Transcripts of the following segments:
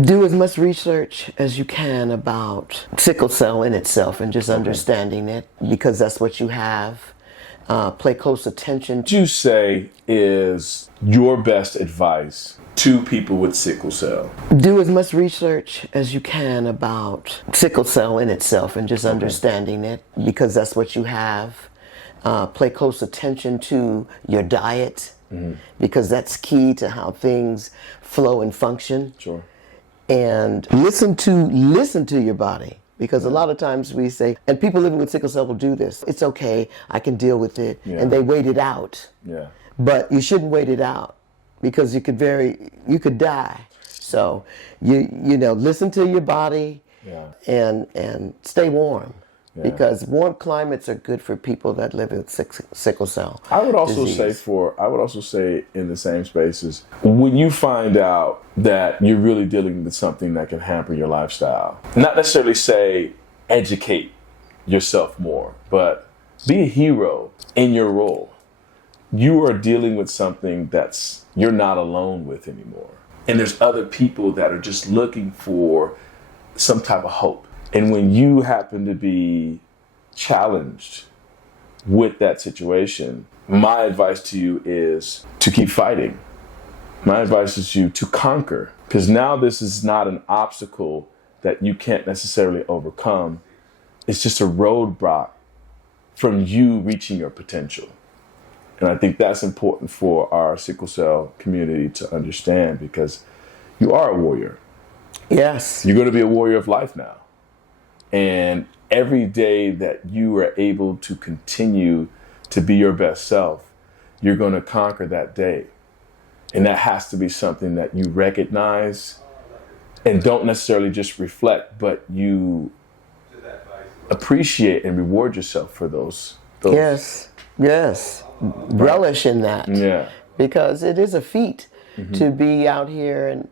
Do as much research as you can about sickle cell in itself and just understanding it, because that's what you have. Pay close attention. What you say is your best advice to people with sickle cell? Do as much research as you can about sickle cell in itself and just understanding it, because that's what you have. Pay close attention to your diet, because that's key to how things flow and function. Sure. And listen to your body, because a lot of times we say, and people living with sickle cell will do this, it's okay, I can deal with it, and they wait it out. Yeah. But you shouldn't wait it out, because you could die. So you listen to your body, and stay warm. Yeah. Because warm climates are good for people that live with sickle cell. I would also say in the same spaces, when you find out that you're really dealing with something that can hamper your lifestyle, not necessarily say educate yourself more, but be a hero in your role. You are dealing with something you're not alone with anymore. And there's other people that are just looking for some type of hope. And when you happen to be challenged with that situation, my advice to you is to keep fighting. My advice is you to conquer, because now this is not an obstacle that you can't necessarily overcome. It's just a roadblock from you reaching your potential. And I think that's important for our sickle cell community to understand, because you are a warrior. Yes. You're going to be a warrior of life now. And every day that you are able to continue to be your best self, you're going to conquer that day. And that has to be something that you recognize and don't necessarily just reflect, but you appreciate and reward yourself for those. Yes. Relish in that. Yeah. Because it is a feat to be out here and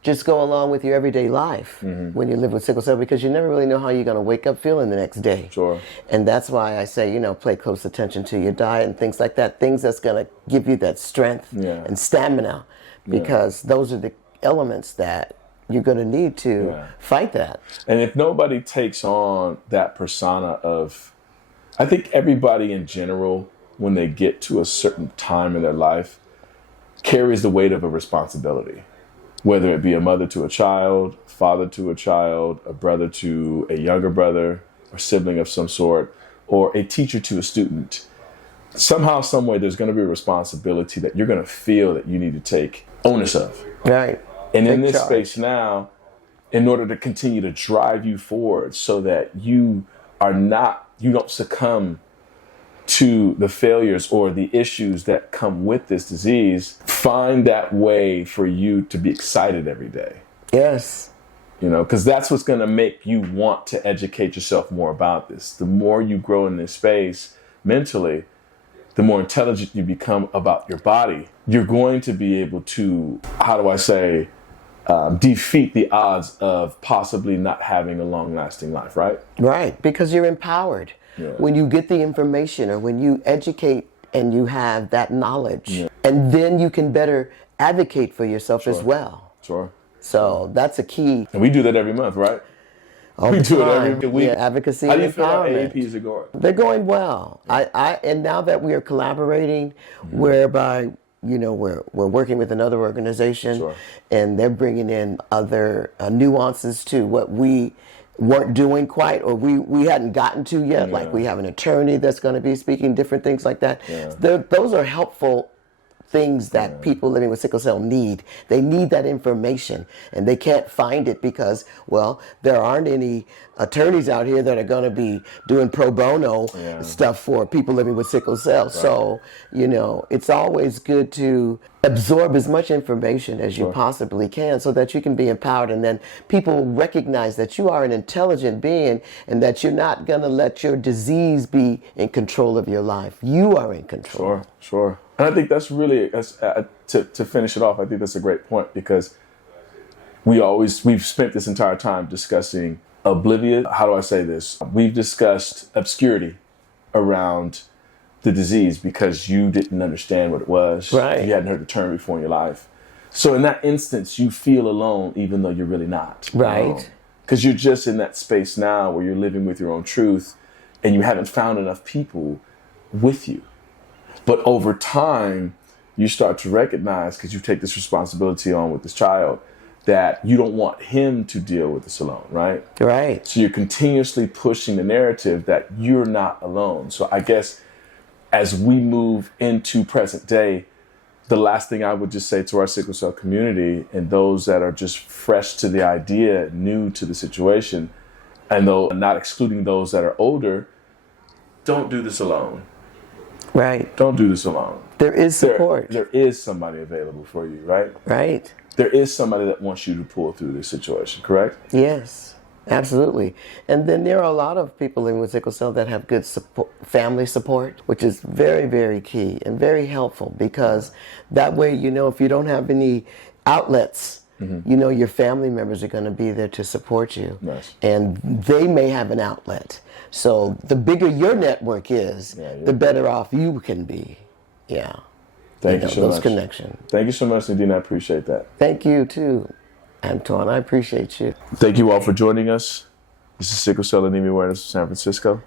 just go along with your everyday life when you live with sickle cell, because you never really know how you're going to wake up feeling the next day. Sure. And that's why I say, pay close attention to your diet and things like that, things that's going to give you that strength and stamina, because those are the elements that you're going to need to fight that. And if nobody takes on that persona of, I think everybody in general, when they get to a certain time in their life, carries the weight of a responsibility. Whether it be a mother to a child, father to a child, a brother to a younger brother, or sibling of some sort, or a teacher to a student. Somehow, some way, there's going to be a responsibility that you're going to feel that you need to take onus of. Right. And in this space now, in order to continue to drive you forward so that you don't succumb to the failures or the issues that come with this disease, find that way for you to be excited every day. Yes. Because that's what's going to make you want to educate yourself more about this. The more you grow in this space mentally, the more intelligent you become about your body. You're going to be able to, defeat the odds of possibly not having a long-lasting life, right? Right, because you're empowered. Yeah. When you get the information, or when you educate and you have that knowledge, and then you can better advocate for yourself as well. Sure. So that's a key. And we do that every month, right? We do it every week. Yeah, advocacy and empowerment. How do you feel our AAPs are going? They're going well. And now that we are collaborating, whereby we're working with another organization, and they're bringing in other nuances to what we weren't doing quite, or we hadn't gotten to yet. Like we have an attorney that's going to be speaking, different things like that. Those are helpful things that people living with sickle cell need. They need that information, and they can't find it because, there aren't any attorneys out here that are going to be doing pro bono stuff for people living with sickle cell. Right. So, it's always good to absorb as much information as you possibly can so that you can be empowered, and then people recognize that you are an intelligent being and that you're not going to let your disease be in control of your life. You are in control. Sure. And I think that's really, to finish it off, I think that's a great point, because we've spent this entire time discussing oblivion. How do I say this? We've discussed obscurity around the disease because you didn't understand what it was. Right. You hadn't heard the term before in your life. So in that instance, you feel alone, even though you're really not. Right. Because you're just in that space now where you're living with your own truth and you haven't found enough people with you. But over time, you start to recognize, because you take this responsibility on with this child, that you don't want him to deal with this alone, right? Right. So you're continuously pushing the narrative that you're not alone. So I guess as we move into present day, the last thing I would just say to our sickle cell community and those that are just fresh to the idea, new to the situation, and though not excluding those that are older, don't do this alone. Right. Don't do this alone. There is support. There is somebody available for you, right? Right. There is somebody that wants you to pull through this situation, correct? Yes, absolutely. And then there are a lot of people living with sickle cell that have good support, family support, which is very, very key and very helpful, because that way, you know, if you don't have any outlets, you know, your family members are going to be there to support you. Nice. And they may have an outlet. So the bigger your network is, the better off you can be. Yeah. Thank you so much. Those connections. Thank you so much, Nadine. I appreciate that. Thank you too, Antoine. I appreciate you. Thank you all for joining us. This is Sickle Cell Anemia Awareness of San Francisco.